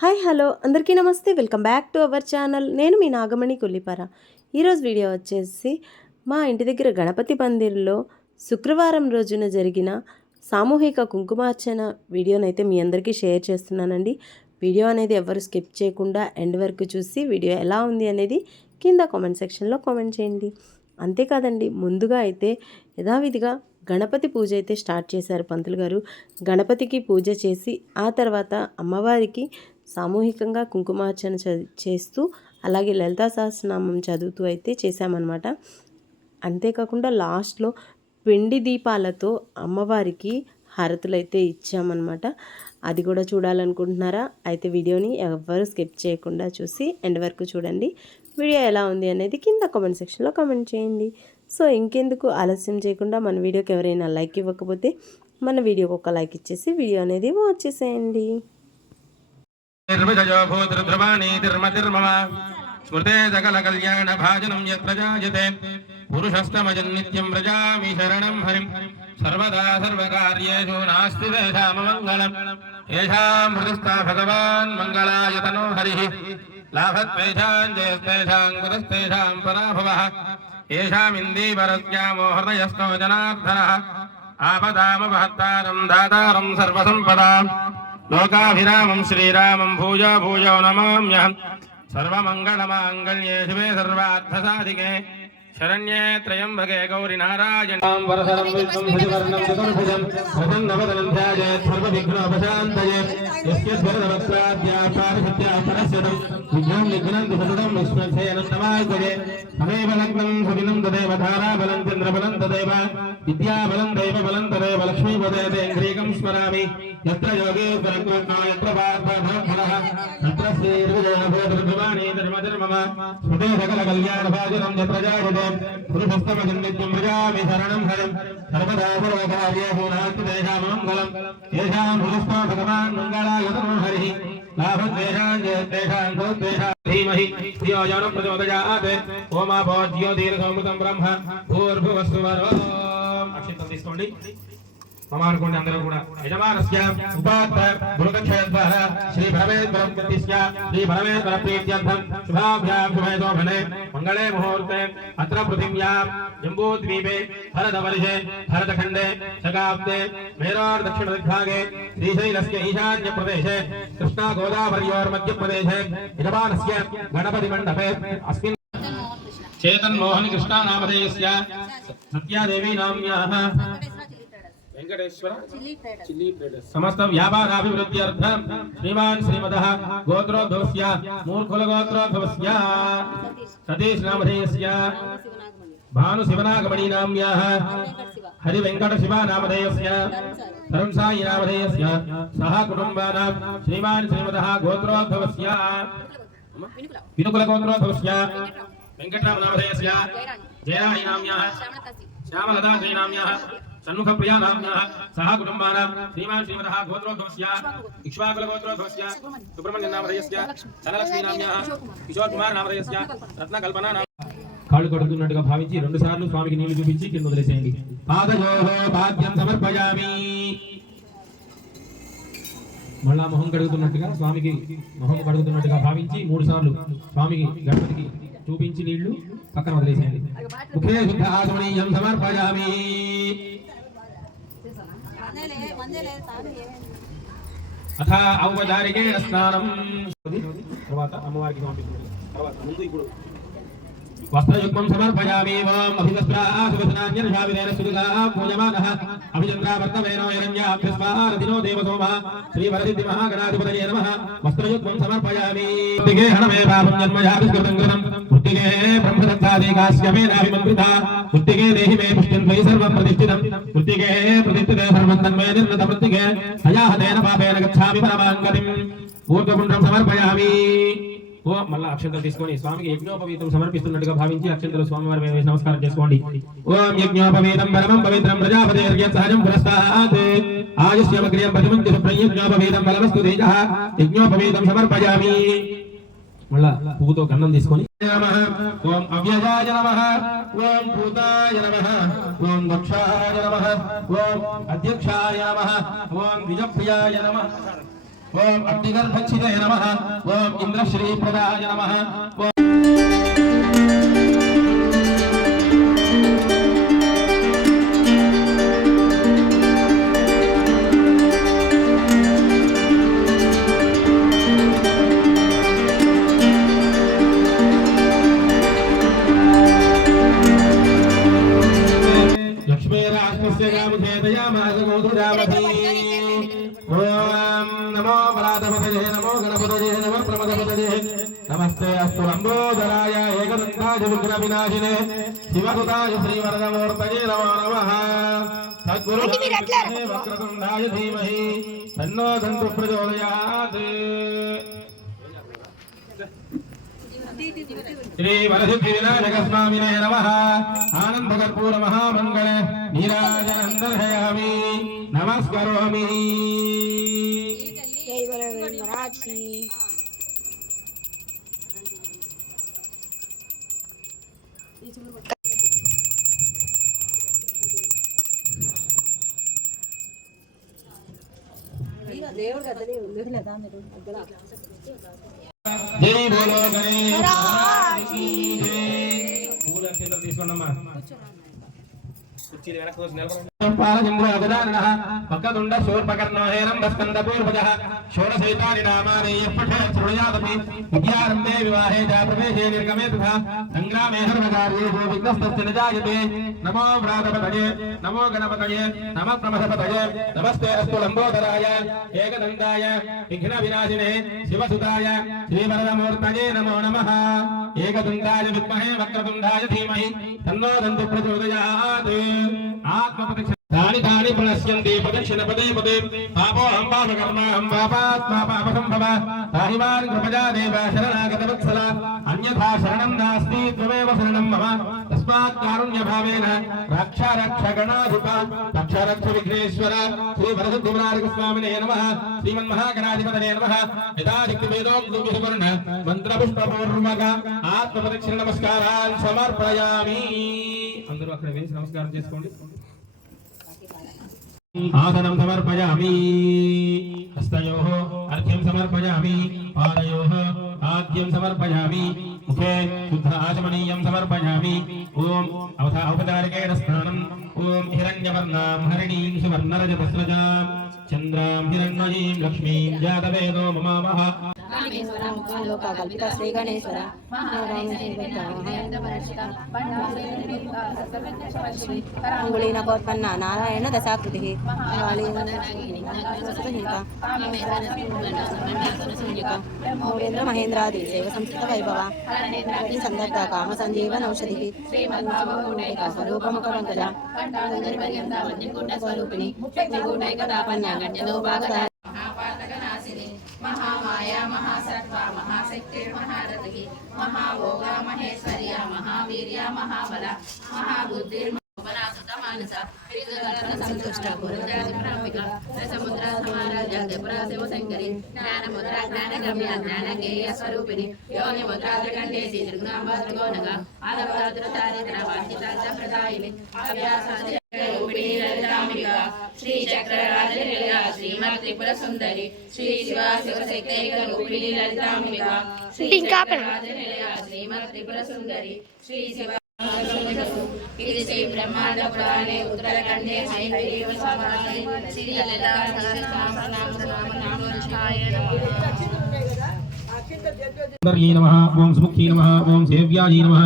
Hi hello. అందరికీ నమస్తే. Welcome back to our channel. నేను మీ నాగమణి కొల్లిపార. ఈరోజు వీడియో వచ్చేసి మా ఇంటి దగ్గర గణపతి మందిర్లో శుక్రవారం రోజున జరిగిన సామూహిక కుంకుమార్చన వీడియోనైతే మీ అందరికీ షేర్ చేస్తున్నానండి. వీడియో అనేది ఎవరు స్కిప్ చేయకుండా ఎండ్ వరకు చూసి వీడియో ఎలా ఉంది అనేది కింద కామెంట్ సెక్షన్లో కామెంట్ చేయండి. అంతేకాదండి ముందుగా అయితే యథావిధిగా గణపతి పూజ అయితే స్టార్ట్ చేశారు పంతులు గారు. గణపతికి పూజ చేసి ఆ తర్వాత అమ్మవారికి సామూహికంగా కుంకుమార్చన చ- చేస్తూ అలాగే లలితా సహస్రనామం చదువుతూ అయితే చేశామన్నమాట. అంతేకాకుండా లాస్ట్లో పిండి దీపాలతో అమ్మవారికి హారతులు అయితే ఇచ్చామన్నమాట. అది కూడా చూడాలనుకుంటున్నారా? అయితే వీడియోని ఎవ్వరు స్కిప్ చేయకుండా చూసి ఎండ్ వరకు చూడండి. వీడియో ఎలా ఉంది అనేది కింద కామెంట్ సెక్షన్లో కామెంట్ చేయండి. సో ఇంకెందుకు ఆలస్యం చేయకుండా మన వీడియోకి ఎవరైనా లైక్ ఇవ్వకపోతే మన వీడియోకి ఒక లైక్ ఇచ్చేసి వీడియో అనేది వాచ్ చేసేయండి. నిర్విజయో భూతిర్ధ్రువాణి తిర్మతిర్మమ స్మృతే సకల కళ్యాణ భాజనం యత్ర జాయతే పురుషస్తమజం నిత్యం వ్రజామి శరణం హరిం సర్వదా సర్వకార్యేషు నాస్తి తేషామమంగళం ఏషాం హృదిస్థా భగవాన్ మంగళాయతనో హరిః లాభత్వేషాం జయస్తేషాం కుతస్తేషాం పరాభవः ఏషామిందీవరజ్ఞామో లోకాభిరామం శ్రీరామం భూజో భూజో నమామ్యహం సర్వమంగళమాంగళ్యే శివే సర్వార్థసాధికే శరణ్యే త్రయంబకే గౌరి నారాయణాం వరసరం విష్ణుం హరివర్ణం చతుర్భుజం ప్రసన్నవదనం ధ్యాయేత్ సర్వవిఘ్నోపశాంతయే యస్య స్వరదవక్త్రాద్యా పారిషత్యా పరస్యతం విఘ్నం సతతం తదేవ లగ్నం సుదినం తదేవ ధారాబలం చంద్రబలం తదేవ విద్యాబలం దైవబలం తదేవ లక్ష్మీపదేంద్రీకం స్మరామి యత్ర యోగేశ్వరకృష్ణా యత్ర పార్థఫలః యత్ర శ్రీర్విజయభూతృభవాణి ధర్మధర్మమ స్మృతే సకల కళ్యాణభాజనం యత్ర జాయతే పురుషస్తమజం నిత్యం శరణం హరిం సర్వదా సర్వకార్యేషు నాస్తి తేషామంగళం తేషాం పురుషస్తో భగవాన్ మంగళాయ హరిః ధీమహి ధియో యోనం ప్రచోదయాత్ ఓమాపో జ్యోతిర్గమృతం బ్రహ్మ భూర్భువస్సు వరోం తీసుకోండి మమ అనుకోండి అందరూ కూడా యజమానస్య ఉపాత్త గురుకక్షయద్వః శ్రీ పరమేశ్వరం ప్రతిస్య శ్రీ పరమేశ్వర ప్రీత్యర్థం శుభాభ్యాం శుభేదోభనే మంగళే ముహూర్తే అత్ర పృథివ్యాం జంబూద్వీపే భరతవర్షే భరతఖండే శకాబ్దే మేరోర్ దక్షిణ దిగ్భాగే శ్రీశైలస్య ఈశాన్య ప్రదేశే కృష్ణా గోదావర్యోర్ మధ్య ప్రదేశే యజమానస్య గణపతి మండపే అస్మిన్ చేతన్ మోహన్ కృష్ణా నామధేయస్య సత్యాదేవి నామ్యాః వెంకటేశ్వర సమస్త వ్యాపారాభివృద్ధ్యర్థం శ్రీమాన్ శ్రీమదः గోత్రోద్భవస్య మూర్ఖులగోత్రోద్భవస్య సతీష్ నామధేయస్య భాను శివనాగమణి నామ్యాः హరి వెంకట శివ నామధేయస్య తరుణ్ సాయి నామధేయస్య సహ కుటుంబానాం శ్రీమాన్ శ్రీమదः గోత్రోద్భవస్య వినుకుల గోత్రోద్భవస్య వెంకటరామ నామధేయస్య జయరాణి నామ్యాः శ్యామలతా శ్రీనామ్యాः షణ్ముఖప్రియా నామ్యాः సహ కుటుంబానాం శ్రీమాన్ శ్రీమదः గోత్రోద్భవస్య ఇక్ష్వాకులగోత్రోద్భవస్య సుబ్రహ్మణ్య నామధేయస్య ధనలక్ష్మీ నామ్యాः కిషోర్ కుమార్ నామధయస్య రత్నకల్పన నామ కాళ్ళు కడుతున్నట్టుగా భావించి రెండు సార్లు స్వామికి నీళ్ళు చూపించి కింద వదిలేసేయండి. పాదయోహో పాద్యం సమర్పయామి. మళ్ళా మొహం కడుగుతున్నట్టుగా స్వామికి మొహం కడుగుతున్నట్టుగా భావించి మూడు సార్లు స్వామికి గణపతికి చూపించి నీళ్ళు పక్కన వదిలేసేయండి. ముఖే శుద్ధ ఆత్మనీయం సమర్పయామి. అథ ఔపచారికేణ స్నానం తర్వాత అమ్మవారికి పంపించండి తర్వాత ముందు ఇప్పుడు వస్త్రయుగ్మం సమర్పయామి ఓం అభివస్త్రాసువసనాన్యర్షావిదేన సుదుగా పూజమానః అభిచంద్రావర్తమేనో యరణ్యాభ్యస్వారదినో దేవసోమః శ్రీవరసిద్ధి మహాగణాధిపతయే నమః వస్త్రయుగ్మం సమర్పయామి మృత్తికే హణమే పాపం జన్మయాభిస్కృతం కృతం మృత్తికే బ్రహ్మదత్తాదికాస్యమేనాభిమంత్రిత మృత్తికే దేహి మే పుష్టిం త్వయి సర్వం ప్రతిష్ఠితం మృత్తికే ప్రతిష్ఠితే సర్వం తన్మే నిర్ణత మృత్తికే అయాహతేన పాపేన గచ్ఛామి పరమాంగతిం. ఊర్ధ్వపుండ్రం సమర్పయామి. ఓ మళ్ళా అక్షంతలు తీసుకొని స్వామికి యజ్ఞోపవీతం సమర్పిస్తున్నట్టుగా భావించి అక్షంతలు స్వామివారి మీద నమస్కారం చేసుకోండి. ఓం యజ్ఞోపవీతం పరమం పవిత్రం ప్రజాపతి సహజం పురస్తాత్. ఆయుష్యమగ్రియం ప్రతిమంతి శుభ్రం బలమస్తు తేజ. యజ్ఞోపవీతం సమర్పయామి. మళ్ళా పువ్వుతో గంధం తీసుకొని. ఓం అవ్యయాయ నమః. ఓం భూతాయ నమః. ఓం దక్షాయ నమః. ఓం అధ్యక్షాయ నమః. ఓం విజప్రియాయ నమః. ఓం అగ్నిగర్భచ్చితే నమః. ఓం నమః. విఘ్నాజ విఘ్న వినాశినే శివసుతాయ శ్రీవరదమూర్తయే నమో నమః. సద్గురు వక్రతుండాయ ధీమహి తన్నో సంతు ప్రచోదయాత్ శ్రీ వరసిద్ధి వినాయక స్వామినే నమః ఆనంద కర్పూర మహామంగళ నీరాజనందర్శయామి. నమస్కరోమి. జై జై బోలో గణేష్ మహారాజ్ కీ తీసుకోండమ్మా కుర్చీలు వెనక్కి నిలబడండి. పాలచంద్ర षोडशैतानि नामानि यः पठेत् शृणुयादपि विद्यारम्भे विवाहे च प्रवेशे निर्गमे तथा सङ्ग्रामे सर्वकार्येषु विघ्नस्तस्य न जायते नमो व्रातपतये, नमो गणपतये, नमः प्रमथपतये, नमस्ते अस्तु लम्बोदराय, एकदन्ताय, विघ्नविनाशिने, शिवसुताय, श्रीवरदमूर्तये नमो नमः। एकदन्ताय विद्महे वक्रतुण्डाय धीमहि, तन्नो दन्तु प्रचोदयात् आत्मप्रतिष्ठ ప్రణశ్యంతి ప్రదక్షిణ పదే పదే పాపోహం పాపకర్మాహం పాపాత్మా పాపసంభవ తాహిమాన్ కృపజా దేవ శరణాగత వత్సల. అన్యథా శరణం నాస్తి త్వమేవ శరణం మమ. తస్మాత్ కారుణ్య భావేన రక్ష రక్ష గణాధిప. రక్ష రక్ష విఘ్నేశ్వర. శ్రీ వరసిద్ధివినాయక స్వామినే నమః. శ్రీమన్ మహాగణాధిపతనే నమః. యథాశక్తి వేదోక్తం విసువర్ణ మంత్ర పుష్పపూర్వక ఆత్మ ప్రదక్షిణ నమస్కారాన్ సమర్పయామి. అందరూ అక్కడ వేసి నమస్కారం చేసుకోండి. ఆసనం సమర్పయామి హస్తయోః అర్ఘ్యం సమర్పయామి పాదయోః ఆద్యం సమర్పయామి ముఖే శుద్ధ ఆచమనీయం సమర్పయామి ఓం అవధ ఔపచారికేణ స్నానం ఓం హిరణ్యవర్ణాం హరిణీం సువర్ణరజతస్రజాం చంద్రాం హిరణ్మయీం లక్ష్మీం జాతవేదో మమావహ లోక కల్పిత శ్రీ గణేశ్వర అంగుళీన కోత్పన్న నారాయణ దశాకృతి మౌరేంద్ర మహేంద్రాది శైవ సంస్కృత వైభవ ఈ సందర్భ కామ సంజీవన ఔషధి స్వరూపముఖ పంకజ స్వరూపిణి महामाया महासत्त्वा महारथि महाभोगा महेश्वर्या महावीर्या महाबला సుపనాసుత మానస గిరిజగర సంతుష్ట గురుజాతిప్రామిక దశముద్ర సమారాజ త్రిపుర శివశంకరి జ్ఞానముద్ర జ్ఞానగమ్య జ్ఞానగేయ స్వరూపిణి యోని ముద్ర త్రికండేసి త్రిగుణాంబా త్రికోణగ ఆదభద్ర చారిత్ర వాంఛితార్థ ప్రదాయిని అభ్యాసాది శ్రీ చక్రరాజ శ్రీమతి త్రిపుర సుందరి శ్రీ శివ శివశక్తైక రూపిణి లలితాంబిక శ్రీ చక్రరాజ శ్రీమతి త్రిపుర సుందరి శ్రీ శివ ఇది శ్రీ బ్రహ్మాండ పురాణే ఉత్తరఖండే హైగ్రీవ సమాధి శ్రీ లలితా సహస్రనామ సుందర్యై నమః ఓం సుముఖ్యై నమః ఓం సేవ్యాయై నమః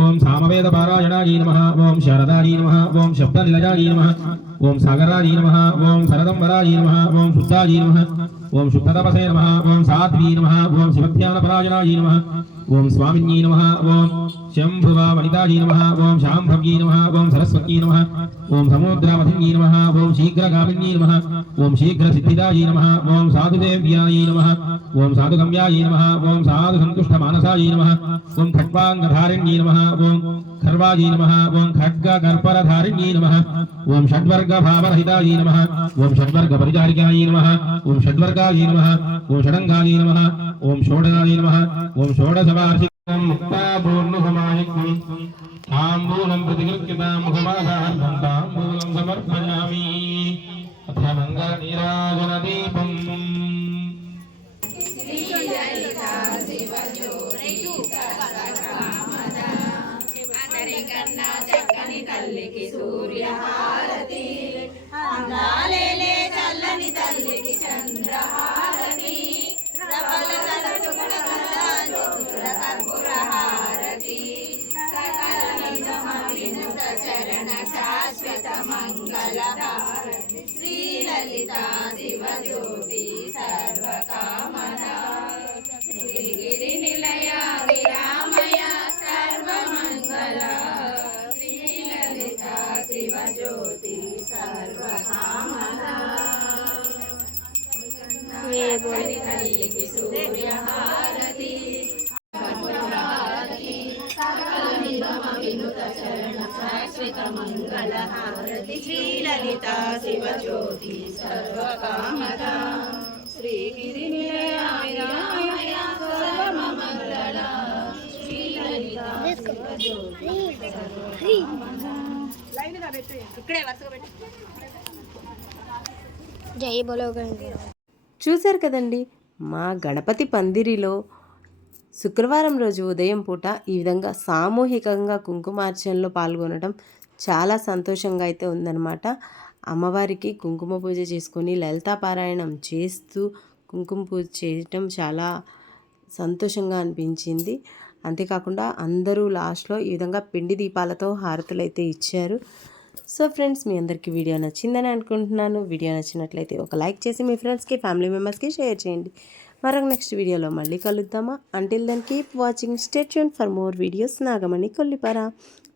ఓం సామవేద పారాయణాయై నమః ఓం శారదాయై నమః ఓం శబ్దనిలయాయై నమః ఓం సాగరాయై నమః ఓం శరదంబరాయై నమః ఓం శుద్ధాయై నమః ఓం శుద్ధతపసే నమః ఓం సాధ్వీ నమః ఓం శివధ్యానపరాయణాయై నమః ఓం స్వామిన్యై నమః ఓం శంభువ వనితాయై నమః ఓం శాంభవ్యై నమః ఓం సరస్వత్యై నమః ఓం సముద్రావధిన్యై నమః ఓం శీఘ్రగామిన్యై నమః ఓం శీఘ్రసిద్ధిదాయై నమః ఓం సాధుదేవ్యాయై నమః ఓం సాధుగమ్యాయై నమః ఓం సాధు సంతుష్ట మానసాయై నమః ఓం ఖడ్వాంగధారిణ్యై నమః ఓం ఖర్వాయై నమః ఓం ఖడ్గగర్పరధారిణ్యై నమః ఓం షడ్వర్గ భావరహితాయై నమః ఓం షడ్వర్గ పరిచారికాయై నమః ఓం షడ్వర్గాయై నమః ఓం షడంగాయై నమః ఓం मुक्तापूर्णसमायुक्तं ताम्बूलं प्रतिकृत्यतामुखमादाहर्धं ताम्बूलं समर्पयामि अथ गङ्गानीराजनदीपम् మంగళ హారతి శ్రీలలిత శివజ్యోతి సర్వకామన. గిరిగిరి నిలయ విరామయ సర్వమంగళ. శ్రీలలిత శివజ్యోతి సర్వకామన. తల్లికి సూర్యహారతి మంగళ శ్రీలలిత శివజ్యోతి సర్వకామద శ్రీగిరి సర్వమంగళ శ్రీలలిత శివజ్యోతి ఇక్కడే వరుసగా పెట్టు జై బోలో చూశారు కదండి మా గణపతి పందిరిలో శుక్రవారం రోజు ఉదయం పూట ఈ విధంగా సామూహికంగా కుంకుమార్చనలో పాల్గొనడం చాలా సంతోషంగా అయితే ఉందన్నమాట. అమ్మవారికి కుంకుమ పూజ చేసుకొని లలితా పారాయణం చేస్తూ కుంకుమ పూజ చేయటం చాలా సంతోషంగా అనిపించింది. అంతేకాకుండా అందరూ లాస్ట్లో ఈ విధంగా పిండి దీపాలతో హారతులు అయితే ఇచ్చారు. సో ఫ్రెండ్స్ మీ అందరికీ వీడియో నచ్చిందని అనుకుంటున్నాను. వీడియో నచ్చినట్లయితే ఒక లైక్ చేసి మీ ఫ్రెండ్స్కి ఫ్యామిలీ మెంబర్స్కి షేర్ చేయండి. మరొక నెక్స్ట్ వీడియోలో మళ్ళీ కలుద్దామా? Until then keep watching stay tuned for more videos Nagamani Kollipara.